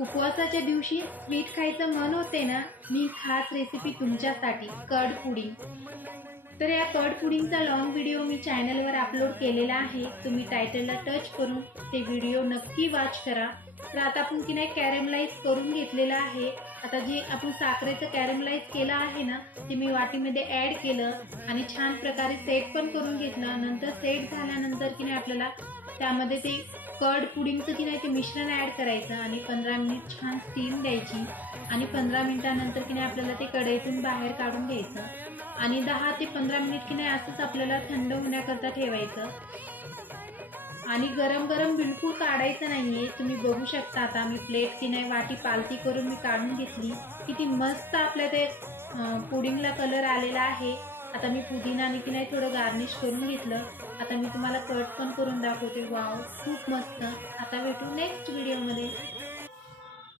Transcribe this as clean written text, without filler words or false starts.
उपवासाच्या दिवशी स्वीट खायचं मन होते ना, मी खास रेसिपी तुमच्यासाठी कर्ड पुडिंग. तर या कर्ड पुडिंगचा लॉंग व्हिडिओ मी चॅनलवर अपलोड केलेला आहे. तुम्ही टायटलला टच करून ते व्हिडिओ नक्की वॉच करा. तर आता आपण की नाही कॅरमलाइज करून घेतलेलं आहे. आता जे आपण साखरेचं कॅरमलाइज केलं आहे ना, ते मी वाटीमध्ये ॲड केलं आणि छान प्रकारे सेट पण करून घेतलं. नंतर सेट झाल्यानंतर की नाही आपल्याला त्यामध्ये ते कर्ड पुडिंगचं की नाही ते मिश्रण ॲड करायचं आणि 15 मिनिट छान स्टीम द्यायची आणि 15 मिनिटानंतर की नाही आपल्याला ते कढईतून बाहेर काढून घ्यायचं आणि 10 ते 15 मिनिट की नाही असंच आपल्याला थंड होण्याकरता ठेवायचं आणि गरम गरम बिलकुल काढायचं नाही आहे. तुम्ही बघू शकता आता मी प्लेट की नाही वाटी पालती करून मी काढून घेतली. किती मस्त आपल्या ते पुडिंगला कलर आलेला आहे. आता मी पुदिनाने की नाही थोडं गार्निश करून घेतलं. आता मी तुम्हाला कट पण करून दाखवते. वाव, खूप मस्त. आता भेटू नेक्स्ट व्हिडिओमध्ये.